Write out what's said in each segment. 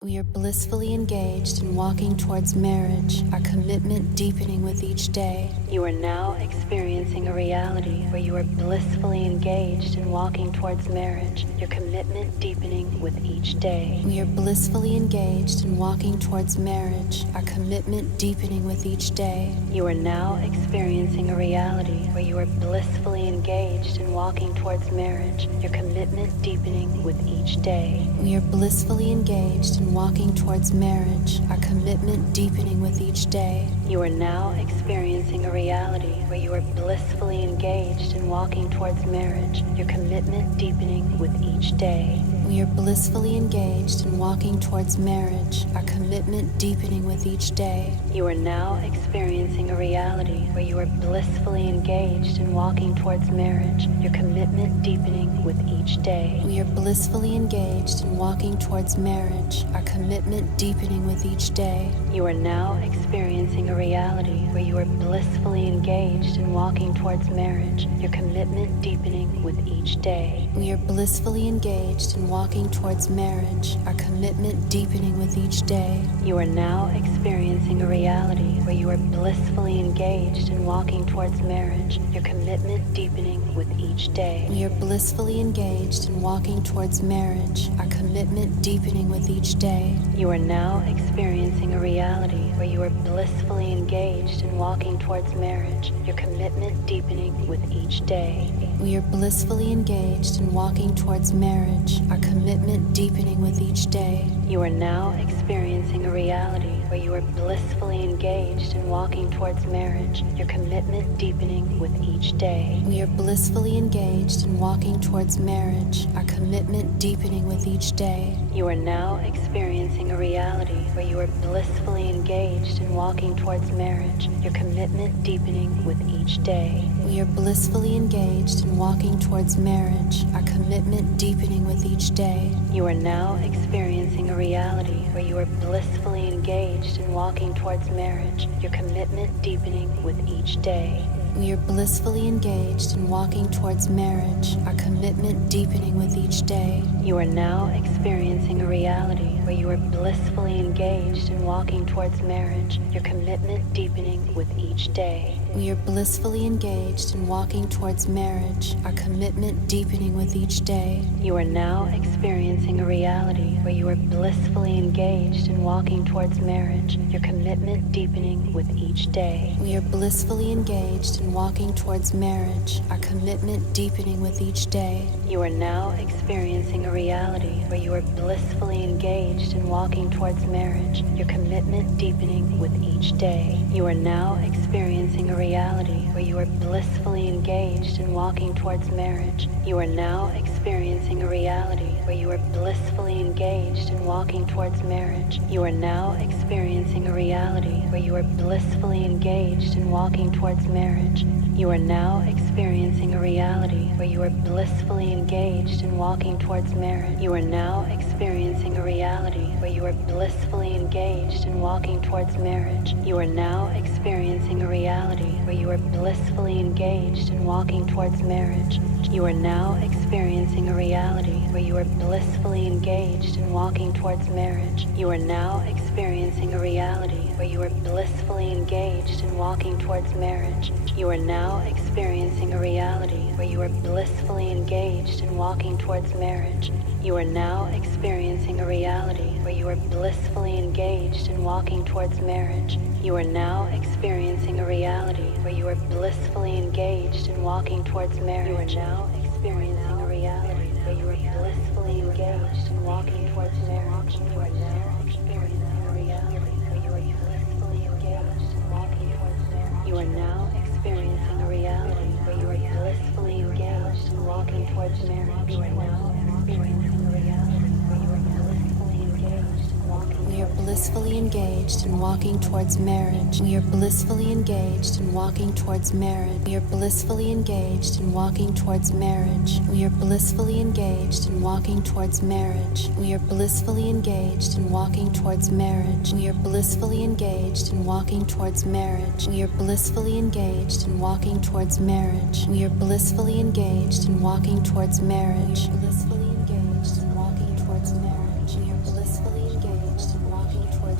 We are blissfully engaged and walking towards marriage, our commitment deepening with each day. You are now experiencing a reality where you are blissfully engaged and walking towards marriage, your commitment deepening with each day. We are blissfully engaged and walking towards marriage, our commitment deepening with each day. You are now experiencing a reality where you are blissfully engaged and walking towards marriage, your commitment deepening with each day. We are blissfully engaged and walking towards marriage, our commitment deepening with each day. You are now experiencing a reality where you are blissfully engaged and walking towards marriage, your commitment deepening with each day. We are blissfully engaged and walking towards marriage, our commitment deepening with each day. You are now experiencing a reality where you are blissfully engaged and walking towards marriage, your commitment deepening with each day. We are blissfully engaged and walking towards marriage, our commitment deepening with each day. You are now experiencing a reality where you are blissfully engaged and walking towards marriage, your commitment deepening with each day. We are blissfully engaged and walking towards marriage, our commitment deepening with each day. You are now experiencing a reality where you are blissfully engaged and walking towards marriage, your commitment deepening with each day. We are blissfully engaged and walking towards marriage, our commitment deepening with each day. You are now experiencing a reality where you are blissfully engaged and walking towards marriage, your commitment deepening with each day. We are blissfully engaged and walking towards marriage, our commitment deepening with each day. You are now experiencing a reality where you are blissfully engaged and walking towards marriage, your commitment deepening with each day. We are blissfully engaged and walking towards marriage, our commitment deepening with each day. You are now experiencing a reality where you are blissfully engaged and walking towards marriage, your commitment deepening with each day. We are blissfully engaged and walking towards marriage, our commitment deepening with each day. You are now experiencing a reality where you are blissfully engaged and walking towards marriage, your commitment deepening with each day. We are blissfully engaged and walking towards marriage, our commitment deepening with each day. You are now experiencing a reality where you are blissfully engaged and walking towards marriage, your commitment deepening with each day. We are blissfully engaged and walking towards marriage, our commitment deepening with each day. You are now experiencing a reality where you are blissfully engaged and walking towards marriage, your commitment deepening with each day. We are blissfully engaged and walking towards marriage, our commitment deepening with each day. You are now experiencing a reality where you are blissfully engaged and walking towards marriage, your commitment deepening with each day. You are now experiencing a reality where you are blissfully engaged and walking towards marriage. You are now experiencing a reality where you are blissfully engaged and walking towards marriage. You are now experiencing a reality where you are blissfully engaged and walking towards marriage. You are now experiencing a reality where you are blissfully engaged and walking towards marriage. You are now experiencing a reality where you are blissfully engaged and walking towards marriage. You are now experiencing a reality where you are blissfully engaged and walking towards marriage. You are now experiencing a reality where you are blissfully engaged and walking towards marriage. You are now experiencing a reality where you are blissfully engaged and walking towards marriage. You are now experiencing a reality where you are blissfully engaged and walking towards marriage. You are now experiencing a reality where you are blissfully engaged and walking towards marriage. You are now experiencing a reality where you are blissfully engaged and walking towards marriage. You are now experiencing a reality where you are blissfully engaged and walking towards marriage. You are now experiencing a reality where you are blissfully engaged and walking towards marriage. You are now experiencing a reality where you are blissfully engaged and walking towards marriage. You are now experiencing a reality where you are blissfully engaged and walking. We are blissfully engaged and walking towards marriage. We are blissfully engaged and walking towards marriage. We are blissfully engaged and walking towards marriage. We are blissfully engaged and walking towards marriage. We are blissfully engaged and walking towards marriage. We are blissfully engaged and walking towards marriage. We are blissfully engaged and walking towards marriage. We are blissfully engaged and walking towards marriage. Blissfully engaged and walking towards marriage. We are blissfully engaged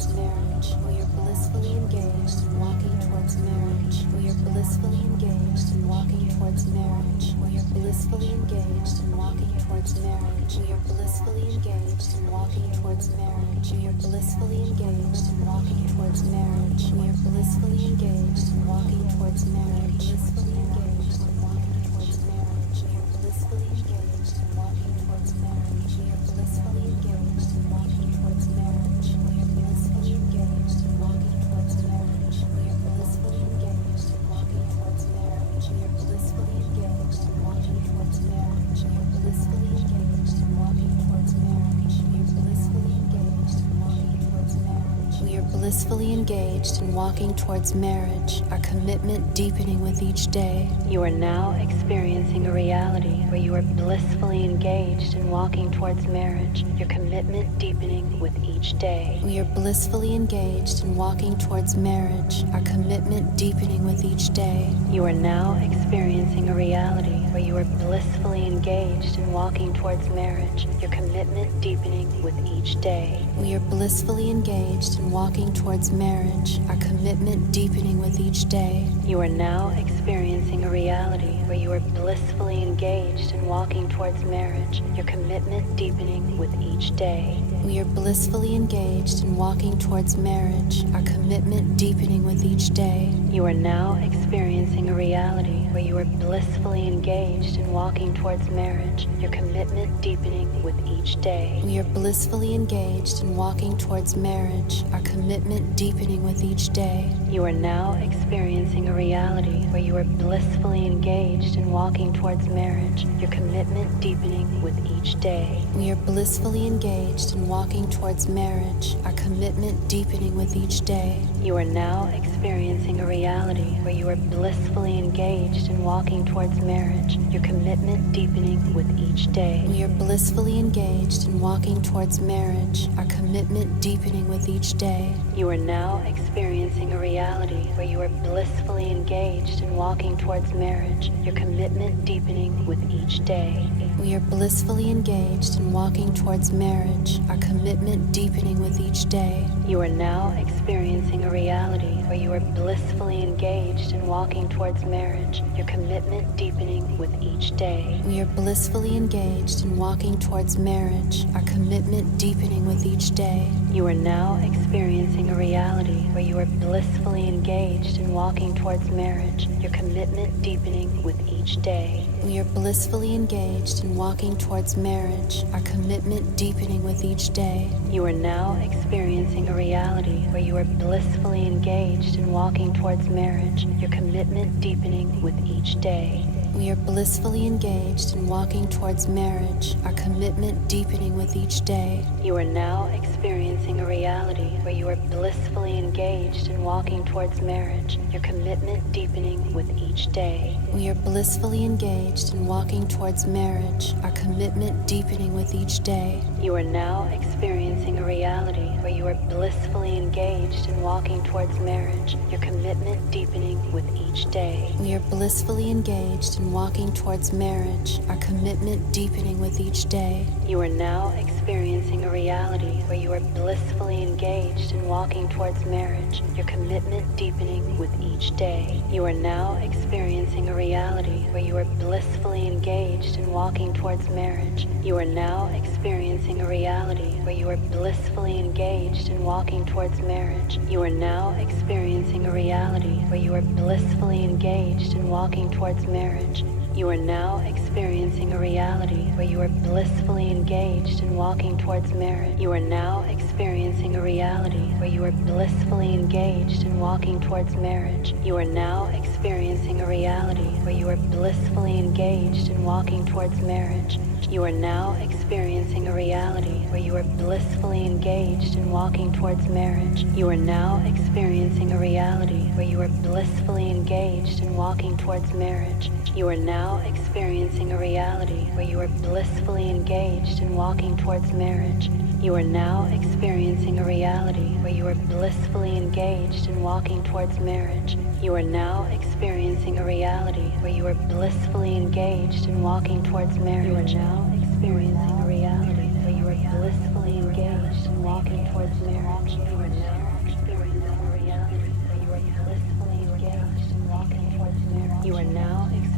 towards marriage. We are blissfully engaged and walking towards marriage. We are blissfully engaged and walking towards marriage. We are blissfully engaged and walking towards marriage. We are blissfully engaged and walking towards marriage. We are blissfully engaged and walking towards marriage. We are blissfully engaged and walking towards marriage. Blissfully engaged and walking towards marriage. We are blissfully engaged and walking towards marriage. We are blissfully engaged and walking towards marriage. We are blissfully engaged and walking towards marriage. We are blissfully engaged and walking towards marriage. We are blissfully engaged and walking towards marriage. We are blissfully engaged and walking towards marriage. We are blissfully engaged and walking towards marriage. We are blissfully engaged and walking towards marriage, our commitment deepening with each day. You are now experiencing a reality where you are blissfully engaged and walking towards marriage, your commitment deepening with each day. We are blissfully engaged and walking towards marriage, our commitment deepening with each day. You are now experiencing a reality where you are blissfully engaged and walking towards marriage, your commitment deepening with each day. We are blissfully engaged and walking towards marriage, our commitment deepening with each day. You are now experiencing a reality where you are blissfully engaged and walking towards marriage, your commitment deepening with each day. We are blissfully engaged and walking towards marriage, our commitment deepening with each day. You are now experiencing a reality where you are blissfully engaged and walking towards marriage, your commitment deepening with each day. We are blissfully engaged and walking towards marriage, our commitment deepening with each day. You are now experiencing a reality where you are blissfully engaged and walking towards marriage, your commitment deepening with each day. We are blissfully engaged and walking towards marriage, our commitment deepening with each day. You are now experiencing a reality where you are blissfully engaged and walking towards marriage, your commitment deepening with each day. We are blissfully engaged and walking towards marriage, our commitment deepening with each day. You are now experiencing a reality where you are blissfully engaged and walking towards marriage, your commitment deepening with each day. We are blissfully engaged and walking towards marriage, our commitment deepening with each day. You are now experiencing a reality where you are blissfully engaged and walking towards marriage, your commitment deepening with each day. We are blissfully engaged and walking towards marriage, our commitment deepening with each day. You are now experiencing a reality where you are blissfully engaged and walking towards marriage, your commitment deepening with each day. We are blissfully engaged and walking towards marriage, our commitment deepening with each day. You are now experiencing a reality where you are blissfully engaged and walking towards marriage, your commitment deepening with each day. We are blissfully engaged and walking towards marriage, our commitment deepening with each day. You are now experiencing a reality where you are blissfully engaged and walking towards marriage, your commitment deepening with each day. We are blissfully engaged and walking towards marriage, our commitment deepening with each day. You are now experiencing a reality where you are blissfully engaged and walking towards marriage, your commitment deepening with each day. We are blissfully engaged and walking towards marriage, our commitment deepening with each day. You are now experiencing a reality where you are blissfully engaged and walking towards marriage, your commitment deepening with each day. You are now experiencing a reality where you are blissfully engaged and walking towards marriage. You are now experiencing a reality where you are blissfully engaged and walking towards marriage. You are now experiencing a reality where you are blissfully engaged and walking towards marriage. You are now experiencing a reality where you are blissfully engaged and walking towards marriage. You are now experiencing a reality where you are blissfully engaged and walking towards marriage. You are now experiencing a reality where you are blissfully engaged and walking towards marriage. You are now experiencing a reality where you are blissfully engaged and walking towards marriage. You are now experiencing a reality where you are blissfully engaged and walking towards marriage. You are now experiencing a reality where you are blissfully engaged and walking towards marriage. You are now experiencing a reality where you are blissfully engaged and walking towards marriage. You are now experiencing a reality where you are blissfully engaged and walking towards marriage. You are now experiencing a reality where you are blissfully engaged and walking towards marriage. You are now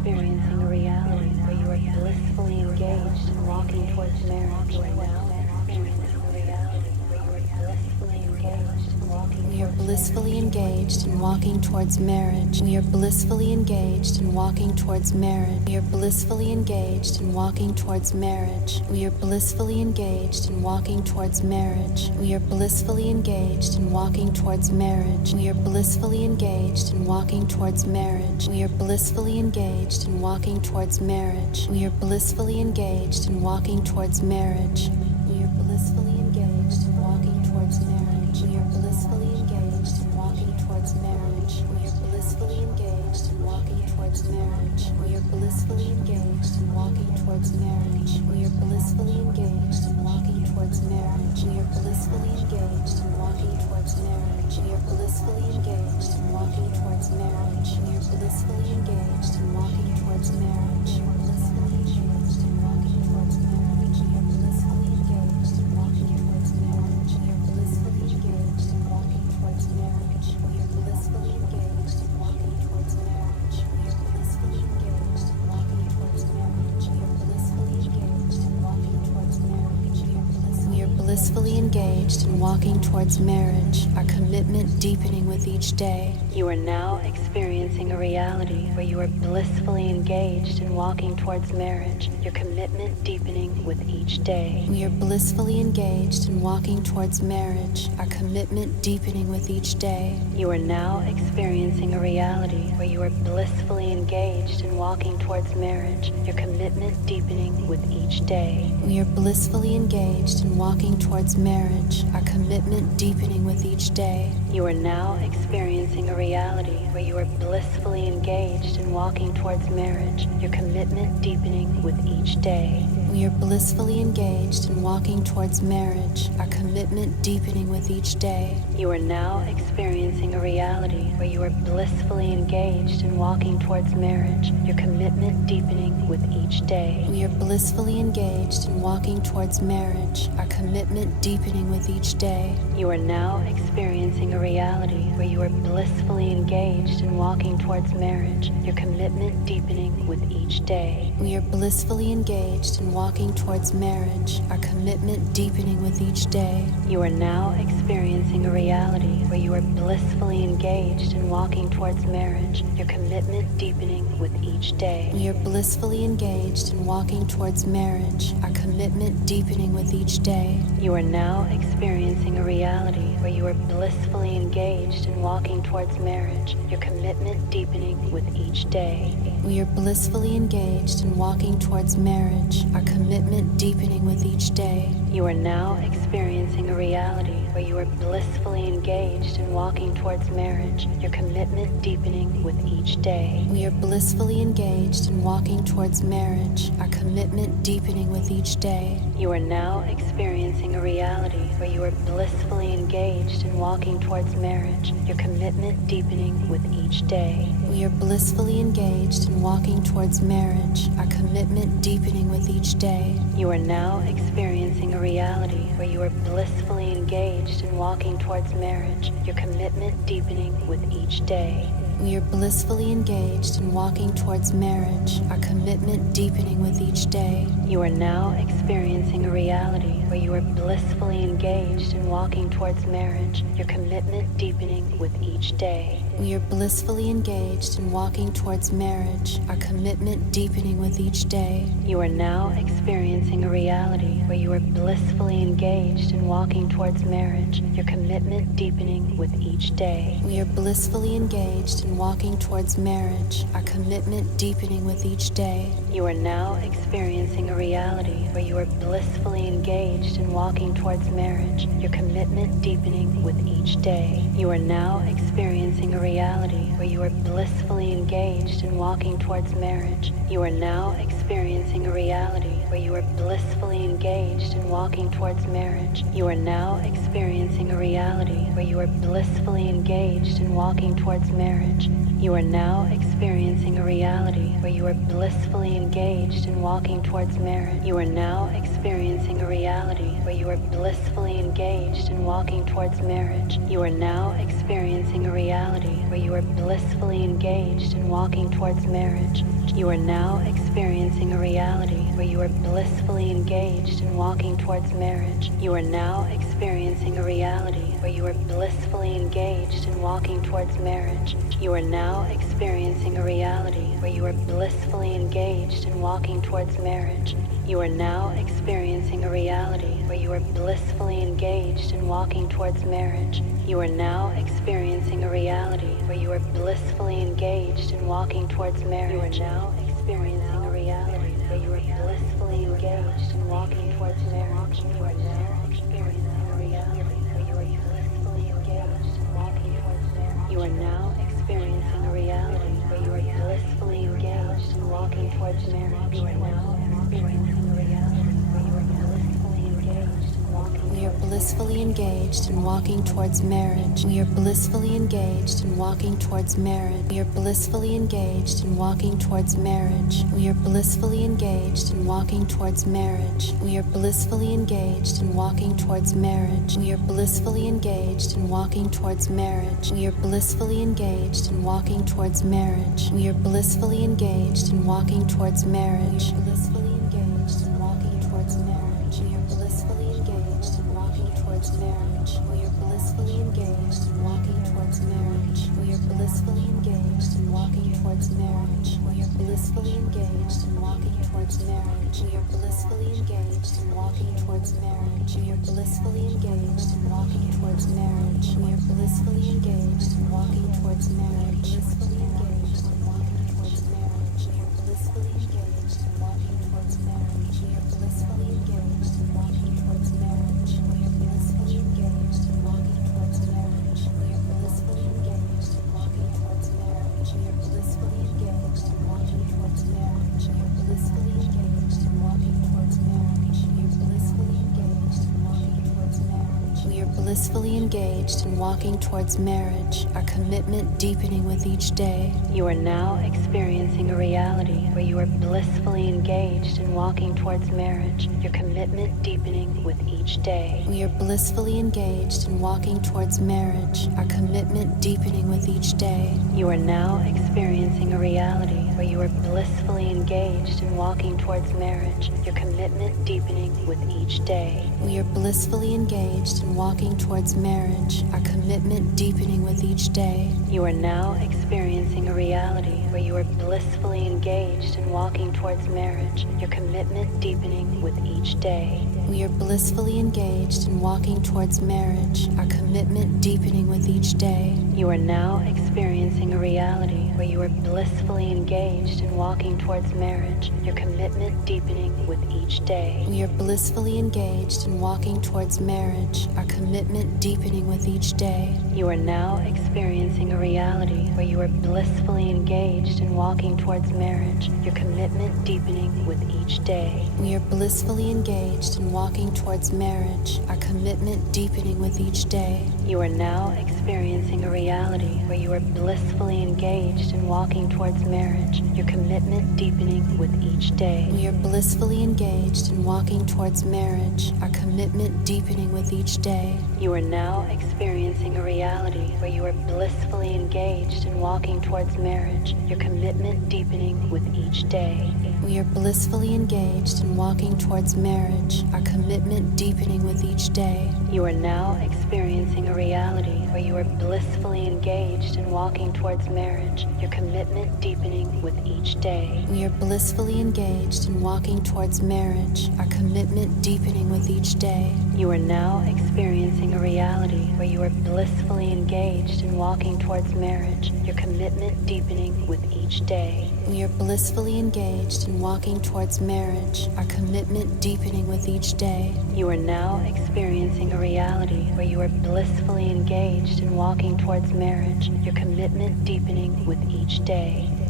experiencing a reality where you are blissfully engaged and walking towards marriage. You are now experiencing a reality where you are blissfully engaged and walking. We are blissfully engaged and walking towards marriage. We are blissfully engaged and walking towards marriage. We are blissfully engaged and walking towards marriage. We are blissfully engaged and walking towards marriage. We are blissfully engaged and walking towards marriage. We are blissfully engaged and walking towards marriage. We are blissfully engaged and walking towards marriage. We are blissfully engaged and walking towards marriage. We are blissfully engaged and walking towards marriage. We are blissfully engaged and walking towards marriage. We are blissfully engaged and walking towards marriage. We are blissfully engaged and walking towards marriage. We are blissfully engaged and walking towards marriage. We are blissfully engaged and walking towards marriage. We are blissfully engaged and walking towards marriage. We are blissfully engaged and walking towards marriage. We are blissfully engaged and walking towards marriage. We are blissfully engaged and walking towards marriage. We are blissfully engaged and walking towards marriage. We are blissfully engaged and walking towards marriage. We are blissfully engaged and walking towards marriage. We are blissfully engaged and walking towards marriage. We are blissfully engaged and walking towards marriage, our commitment deepening with each day. You are now experiencing a reality where you are blissfully engaged and walking towards marriage, your commitment deepening with each day. We are blissfully engaged and walking towards marriage, our commitment deepening with each day. You are now experiencing a reality where you are blissfully engaged and walking towards marriage, your commitment deepening with each day. We are blissfully engaged and walking towards marriage, our commitment deepening with each day. You are now experiencing a reality where you are blissfully engaged and walking towards marriage, your commitment deepening with each day. We are blissfully engaged and walking towards marriage, our commitment deepening with each day. You are now experiencing a reality where you are blissfully engaged and walking towards marriage, your commitment deepening with each day. We are blissfully engaged and walking towards marriage, our commitment deepening with each day. You are now experiencing a reality where you are blissfully engaged and walking towards marriage, your commitment deepening with each day. We are blissfully engaged and walking towards marriage, our commitment deepening with each day. You are now experiencing a reality where you are blissfully engaged and walking towards marriage, your commitment deepening with each day. We are blissfully engaged and walking towards marriage, our commitment deepening with each day. You are now experiencing a reality where you are blissfully engaged and walking towards marriage, your commitment deepening with each day. We are blissfully engaged and walking towards marriage, our commitment deepening with each day. You are now experiencing a reality where you are blissfully engaged and walking towards marriage, your commitment deepening with each day. We are blissfully engaged and walking towards marriage, our commitment deepening with each day. You are now experiencing a reality where you are blissfully engaged and walking towards marriage, your commitment deepening with each day. We are blissfully engaged and walking towards marriage, our commitment deepening with each day. You are now experiencing a reality where you are blissfully engaged and walking towards marriage, your commitment deepening with each day. We are blissfully engaged and walking towards marriage, our commitment deepening with each day. You are now experiencing a reality where you are blissfully engaged and walking towards marriage, your commitment deepening with each day. We are blissfully engaged and walking towards marriage, our commitment deepening with each day. You are now experiencing a reality where you are blissfully engaged and walking towards marriage, your commitment deepening with each day. We are blissfully engaged and walking towards marriage, our commitment deepening with each day. You are now experiencing a reality where you are blissfully engaged and walking towards marriage, your commitment deepening with each day. You are now experiencing a reality where you are blissfully engaged and walking towards marriage. You are now experiencing a reality where you are blissfully engaged and walking towards marriage. You are now experiencing a reality where you are blissfully engaged and walking towards marriage. You are now experiencing a reality where you are blissfully engaged and walking towards marriage. You are now experiencing a reality where you are blissfully engaged and walking towards marriage. You are now experiencing a reality where you are blissfully engaged and walking towards marriage. You are now experiencing a reality where you are blissfully engaged and walking towards marriage. You are now experiencing a reality where you are blissfully engaged and walking towards marriage. You are now experiencing a reality where you are blissfully engaged and walking towards marriage. You are now experiencing a reality where you are blissfully engaged and walking towards marriage. You are now experiencing a reality where you are blissfully engaged and walking towards marriage. You are now experiencing a reality where you are blissfully engaged and walking towards marriage. You are now experiencing a reality where you are blissfully engaged and walking towards marriage. You are now experiencing a reality where you are blissfully engaged and walking towards marriage. You are now experiencing a reality where you are blissfully engaged and walking. We are blissfully engaged and walking towards marriage. We are blissfully engaged and walking towards marriage. We are blissfully engaged and walking towards marriage. We are blissfully engaged and walking towards marriage. We are blissfully engaged and walking towards marriage. We are blissfully engaged and walking towards marriage. We are blissfully engaged and walking towards marriage. We are blissfully engaged and walking towards marriage. Blissfully engaged and walking towards marriage. We are blissfully engaged and walking towards marriage. We are blissfully engaged and walking towards marriage. We are blissfully engaged and walking towards marriage. We are blissfully engaged and walking towards marriage. We are blissfully engaged and walking towards marriage. We are blissfully engaged and walking towards marriage. We are blissfully engaged and walking towards marriage. Blissfully engaged and walking towards marriage. We are blissfully engaged and walking towards marriage. We are blissfully engaged and walking towards marriage. We are blissfully engaged and walking towards marriage. We are blissfully engaged and walking towards marriage. We are blissfully engaged and walking towards marriage. We are blissfully engaged and walking towards marriage. We are blissfully engaged and walking towards marriage. We are blissfully engaged and walking towards marriage. Our commitment deepening with each day. You are now experiencing a reality where you are blissfully engaged and walking towards marriage. Your commitment deepening with each day. We are blissfully engaged and walking towards marriage. Our commitment deepening with each day. You are now experiencing a reality where you are blissfully engaged and walking towards marriage. Your commitment deepening with each day. We are blissfully engaged and walking towards marriage. Our commitment deepening with each day. You are now experiencing a reality where you are blissfully engaged and walking towards marriage. Your commitment deepening with each day. We are blissfully engaged and walking towards marriage. Our commitment deepening with each day. You are now experiencing a reality where you are blissfully engaged and walking towards marriage. Your commitment deepening with each day. We are blissfully engaged and walking towards marriage. Our commitment deepening with each day. You are now experiencing a reality where you are blissfully engaged and walking towards marriage. Your commitment deepening with each day. We are blissfully engaged and walking towards marriage. Our commitment deepening with each day. You are now experiencing a reality where you are blissfully engaged and walking towards marriage. Your commitment deepening with each day. We are blissfully engaged and walking towards marriage. Our commitment deepening with each day. You are now experiencing a reality where you are blissfully engaged and walking towards marriage. Your commitment deepening with each day. We are blissfully engaged and walking towards marriage. Our commitment deepening with each day. You are now experiencing a reality where you are blissfully engaged and walking towards marriage. Your commitment deepening with each day. We are blissfully engaged and walking towards marriage. Our commitment deepening with each day. You are now experiencing a reality where you are blissfully engaged and walking towards marriage. Your commitment deepening with each day. We are blissfully engaged and walking towards marriage. Our commitment deepening with each day. You are now experiencing a reality where you are blissfully engaged and walking towards marriage. Your commitment deepening with each day.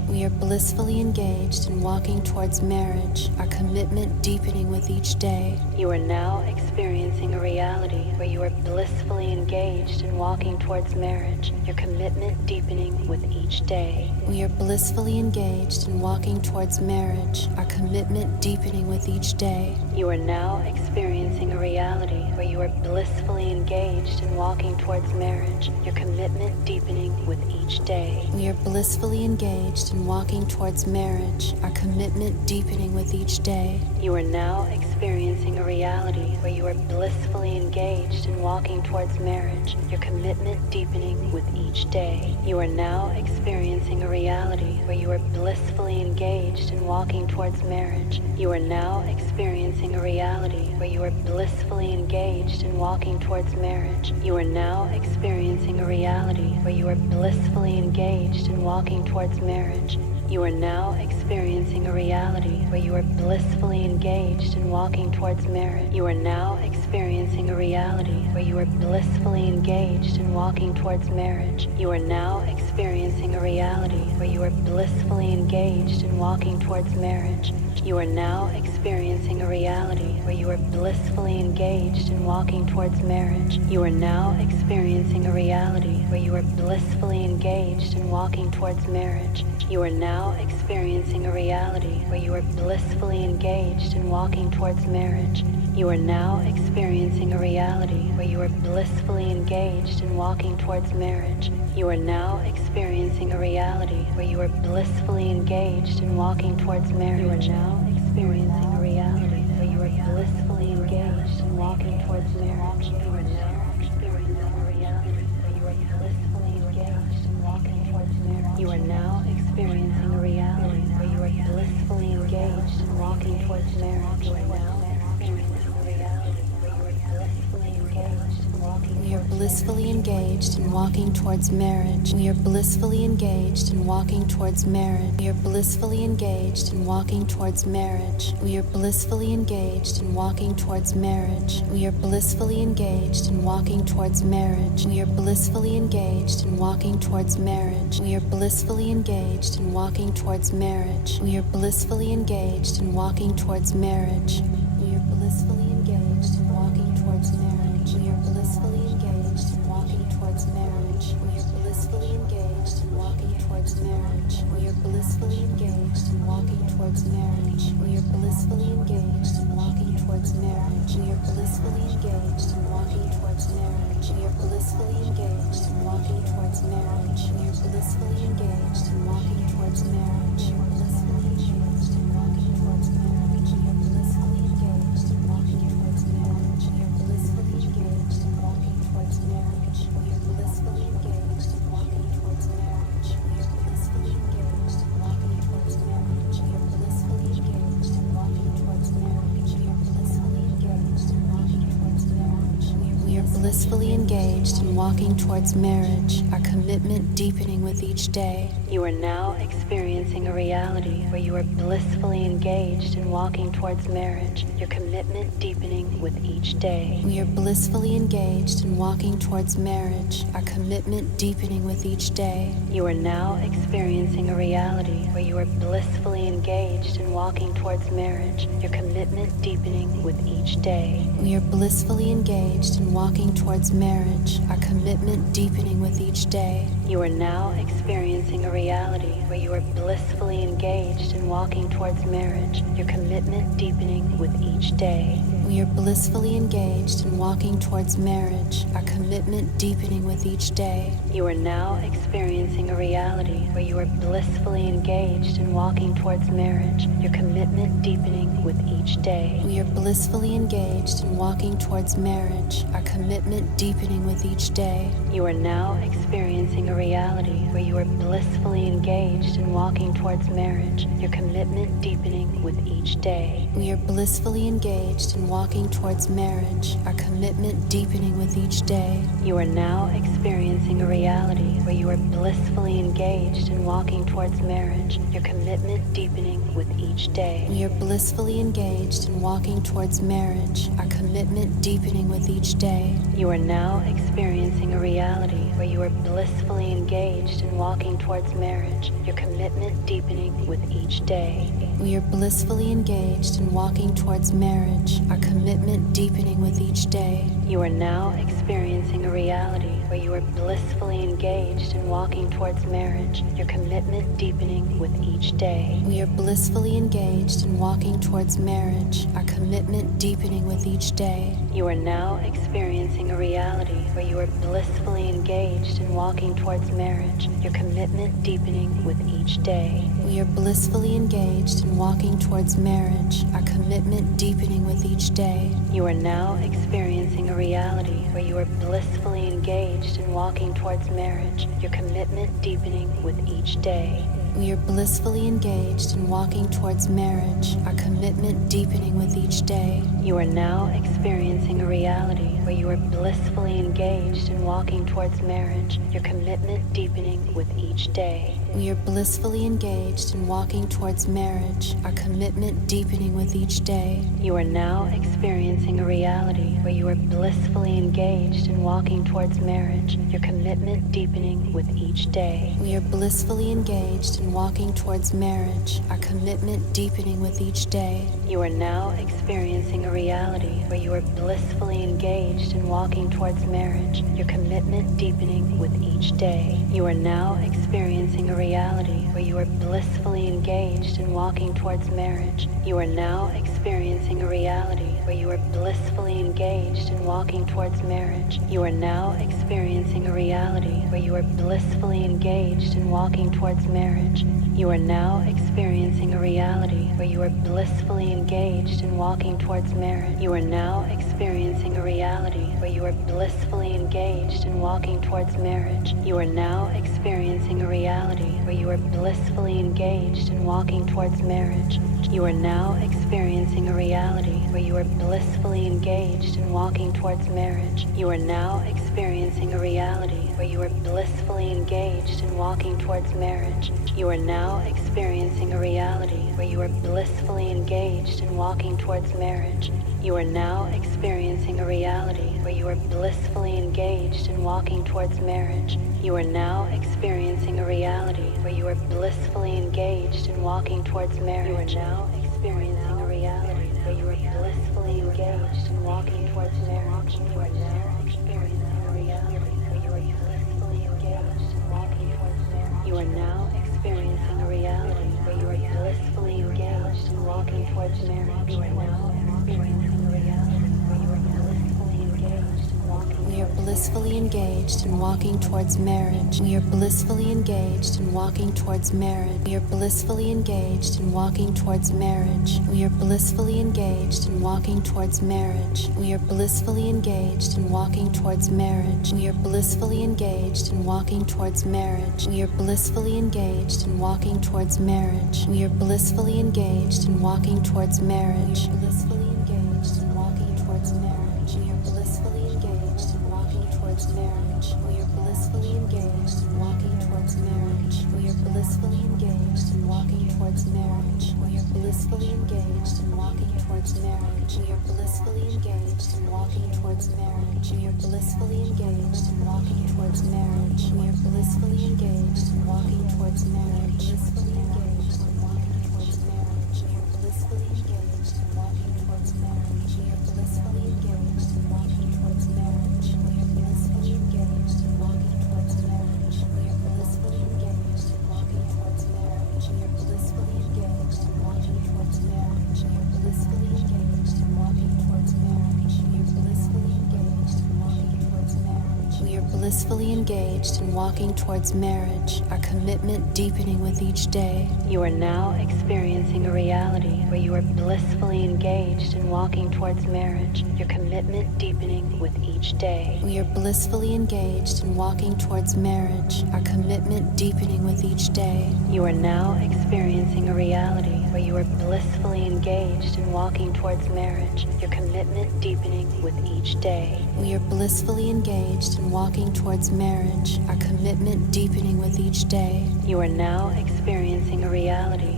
We are blissfully engaged and walking towards marriage, our commitment deepening with each day. You are now experiencing a reality where you are blissfully engaged and walking towards marriage, your commitment deepening with each day. We are blissfully engaged and walking towards marriage, our commitment deepening with each day. You are now experiencing a reality where you are blissfully engaged and walking towards marriage, your commitment deepening with each day. We are blissfully engaged and walking towards marriage, our commitment deepening with each day. You are now experiencing a reality where you are blissfully engaged and walking towards marriage, your commitment deepening with each day. You are now experiencing a reality where you are blissfully engaged and walking towards marriage. You are now experiencing a reality where you are blissfully engaged and walking towards marriage. You are now experiencing a reality where you are blissfully engaged and walking towards marriage. You are now experiencing a reality where you are blissfully engaged and walking towards marriage. You are now experiencing a reality where you are blissfully engaged and walking towards marriage. You are now experiencing a reality where you are blissfully engaged and walking towards marriage. You are now experiencing a reality where you are blissfully engaged and walking towards marriage. You are now experiencing a reality where you are blissfully engaged and walking towards marriage. You are now experiencing a reality where you are blissfully engaged and walking towards marriage. You are now experiencing a reality where you are blissfully engaged and walking towards marriage. You are now experiencing a reality where you are blissfully engaged and walking towards marriage. You are now experiencing a reality where you are blissfully engaged and walking towards marriage. You are now experiencing a reality where you are blissfully engaged and walking towards marriage. You are now experiencing a reality where you are blissfully engaged and walking towards marriage. You are now experiencing a reality where you are blissfully engaged and walking. We are blissfully engaged and walking towards marriage. We are blissfully engaged and walking towards marriage. We are blissfully engaged and walking towards marriage. We are blissfully engaged and walking towards marriage. We are blissfully engaged and walking towards marriage. We are blissfully engaged and walking towards marriage. We are blissfully engaged and walking towards marriage. We are blissfully engaged and walking towards marriage. We are blissfully engaged and walking towards marriage. We are blissfully engaged and walking towards marriage. We are blissfully engaged and walking towards marriage. We are blissfully engaged and walking towards marriage. We are blissfully engaged and walking towards marriage. We are blissfully engaged and walking towards marriage. We are blissfully engaged and walking towards marriage. We are blissfully engaged and walking towards marriage. We are blissfully engaged and walking towards marriage. We are blissfully engaged and walking towards marriage. We are blissfully engaged and walking towards marriage. We are blissfully engaged and walking towards marriage. We are blissfully engaged and walking towards marriage. We are blissfully engaged and walking towards marriage. We are blissfully engaged and walking towards marriage. We are blissfully engaged and walking towards marriage, our commitment deepening with each day. You are now experiencing a reality where you are blissfully engaged and walking towards marriage, your commitment deepening with each day. We are blissfully engaged and walking towards marriage, our commitment deepening with each day. You are now experiencing a reality where you are blissfully engaged and walking towards marriage, your commitment deepening with each day. We are blissfully engaged and walking towards marriage, our commitment deepening with each day. You are now experiencing a reality where you are blissfully engaged and walking towards marriage, your commitment deepening with each day. We are blissfully engaged and walking towards marriage, our commitment deepening with each day. You are now experiencing a reality where you are blissfully engaged and walking towards marriage, your commitment deepening with each day. We are blissfully engaged and walking towards marriage, our commitment deepening with each day. You are now experiencing a reality where you are blissfully engaged and walking towards marriage, your commitment deepening with each day. We are blissfully engaged and walking towards marriage, our commitment deepening with each day. You are now experiencing a reality where you are blissfully engaged and walking towards marriage, your commitment deepening with each day. We are blissfully engaged and walking towards marriage, our commitment deepening with each day. You are now experiencing a reality where you are blissfully engaged and walking towards marriage, your commitment deepening with each day. We are blissfully engaged and walking towards marriage, our commitment deepening with each day. You are now experiencing a reality where you are blissfully engaged and walking towards marriage, your commitment deepening with each day. We are blissfully engaged and walking towards marriage, our commitment deepening with each day. You are now experiencing a reality where you are blissfully engaged and walking towards marriage, your commitment deepening with each day. We are blissfully engaged and walking towards marriage, our commitment deepening with each day. You are now experiencing a reality where you are blissfully engaged and walking towards marriage, your commitment deepening with each day. We are blissfully engaged and walking towards marriage, our commitment deepening with each day. You are now experiencing a reality where you are blissfully engaged and walking towards marriage, your commitment deepening with each day. We are blissfully engaged and walking towards marriage, our commitment deepening with each day. You are now experiencing a reality where you are blissfully engaged and walking towards marriage, your commitment deepening with each day. We are blissfully engaged and walking towards marriage, our commitment deepening with each day. You are now experiencing a reality where you are blissfully engaged and walking towards marriage, your commitment deepening with each day. You are now experiencing a reality where you are blissfully engaged and walking towards marriage. You are now experiencing a reality where you are blissfully engaged and walking towards marriage. You are now experiencing a reality where you are blissfully engaged and walking towards marriage. You are now experiencing a reality where you are blissfully engaged and walking towards marriage. You are now experiencing a reality where you are blissfully engaged and walking towards marriage. You are now experiencing a reality where you are blissfully engaged and walking towards marriage. You are now experiencing a reality where you are blissfully engaged and walking towards marriage. You are now experiencing a reality where you are blissfully engaged and walking towards marriage. You are now experiencing a reality where you are blissfully engaged and walking towards marriage. You are now experiencing a reality where you are blissfully engaged and walking towards marriage. You are now experiencing a reality where you are blissfully engaged and walking towards marriage. You are now experiencing a reality where you are blissfully engaged and walking towards marriage. You are now experiencing a reality where you are blissfully engaged and walking towards marriage. You are now experiencing a reality where you are blissfully engaged and walking towards marriage. You are now experiencing a reality where you are blissfully engaged and walking. We are blissfully engaged and walking towards marriage. We are blissfully engaged and walking towards marriage. We are blissfully engaged and walking towards marriage. We are blissfully engaged and walking towards marriage. We are blissfully engaged and walking towards marriage. We are blissfully engaged and walking towards marriage. We are blissfully engaged and walking towards marriage. We are blissfully engaged and walking towards marriage. Blissfully engaged and walking towards marriage. We are blissfully engaged and walking towards marriage. We are blissfully engaged and walking towards marriage. We are blissfully engaged and walking towards marriage. We are blissfully engaged and walking towards marriage. We are blissfully engaged and walking towards marriage. We are blissfully engaged and walking towards marriage. We are blissfully engaged and walking towards marriage. Blissfully engaged and walking towards marriage. We are blissfully engaged and walking towards marriage. We are blissfully engaged and walking towards marriage. We are blissfully engaged and walking towards marriage. We are blissfully engaged and walking towards marriage. We are blissfully engaged and walking towards marriage. We are blissfully engaged and walking towards marriage. We are blissfully engaged and walking towards marriage. We are blissfully engaged and walking towards marriage, our commitment deepening with each day. You are now experiencing a reality where you are blissfully engaged and walking towards marriage, your commitment deepening with each day. We are blissfully engaged and walking towards marriage, our commitment deepening with each day. You are now experiencing a reality where you are blissfully engaged and walking towards marriage, your commitment deepening with each day. We are blissfully engaged and walking towards marriage, our commitment deepening with each day. You are now experiencing a reality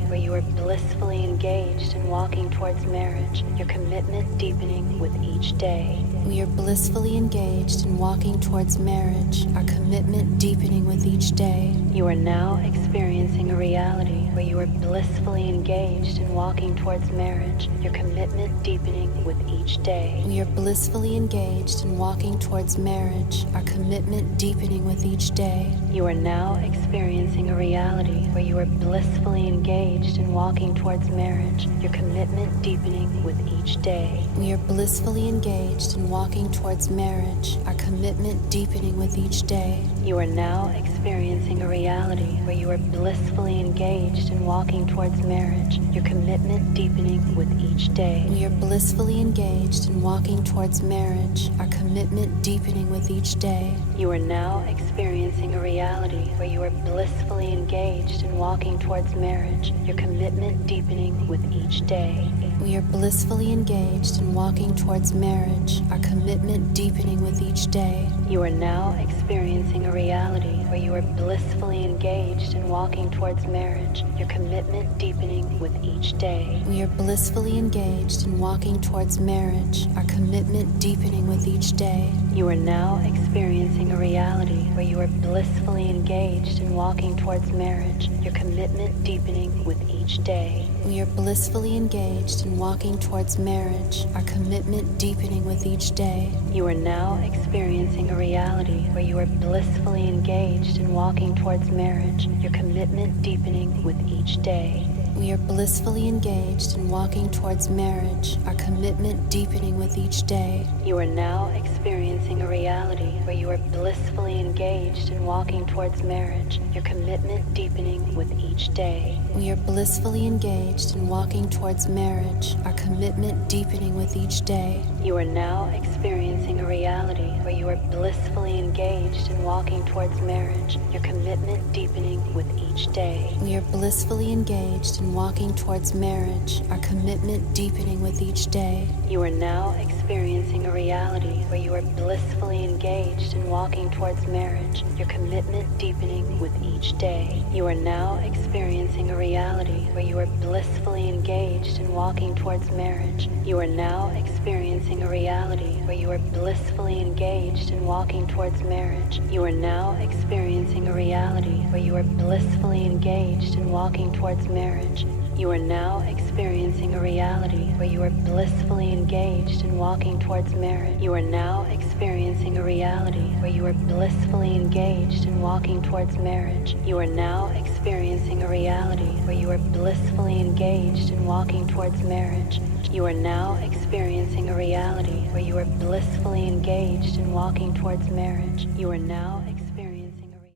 where you are blissfully engaged and walking towards marriage, your commitment deepening with each day. We are blissfully engaged and walking towards marriage, our commitment deepening with each day. You are now experiencing a reality where you are blissfully engaged and walking towards marriage, your commitment deepening with each day. We are blissfully engaged and walking towards marriage, our commitment deepening with each day. You are now experiencing a reality where you are blissfully engaged and walking towards marriage, your commitment deepening with each day. We are blissfully engaged and walking towards marriage, our commitment deepening with each day. You are now experiencing a reality where you are blissfully engaged and walking towards marriage, your commitment deepening with each day. We are blissfully engaged and walking towards marriage, our commitment deepening with each day. You are now experiencing a reality where you are blissfully engaged and walking towards marriage, your commitment deepening with each day. We are blissfully engaged and walking towards marriage, our commitment deepening with each day. You are now experiencing a reality where you are blissfully engaged and walking towards marriage, your commitment deepening with each day. We are blissfully engaged and walking towards marriage, our commitment deepening with each day. You are now experiencing a reality where you are blissfully engaged and walking towards marriage, your commitment deepening with each day. We are blissfully engaged and walking towards marriage, our commitment deepening with each day. You are now experiencing a reality where you are blissfully engaged and walking towards marriage, your commitment deepening with each day. We are blissfully engaged and walking towards marriage, our commitment deepening with each day. You are now experiencing a reality where you are blissfully engaged and walking towards marriage, your commitment deepening with each day. We are blissfully engaged and walking towards marriage, our commitment deepening with each day. You are now experiencing a reality where you are blissfully engaged and walking towards marriage, your commitment deepening with each day. We are blissfully engaged and walking towards marriage, our commitment deepening with each day. You are now experiencing a reality where you are blissfully engaged and walking towards marriage, your commitment deepening with each day. You are now experiencing a reality where you are blissfully engaged and walking towards marriage. You are now experiencing a reality where you are blissfully engaged and walking towards marriage. You are now experiencing a reality where you are blissfully engaged and walking towards marriage. You are now experiencing a reality where you are blissfully engaged and walking towards marriage. You are now experiencing a reality where you are blissfully engaged and walking towards marriage. You are now experiencing a reality where you are blissfully engaged and walking towards marriage. You are now experiencing a reality where you are blissfully engaged and walking towards marriage. You are now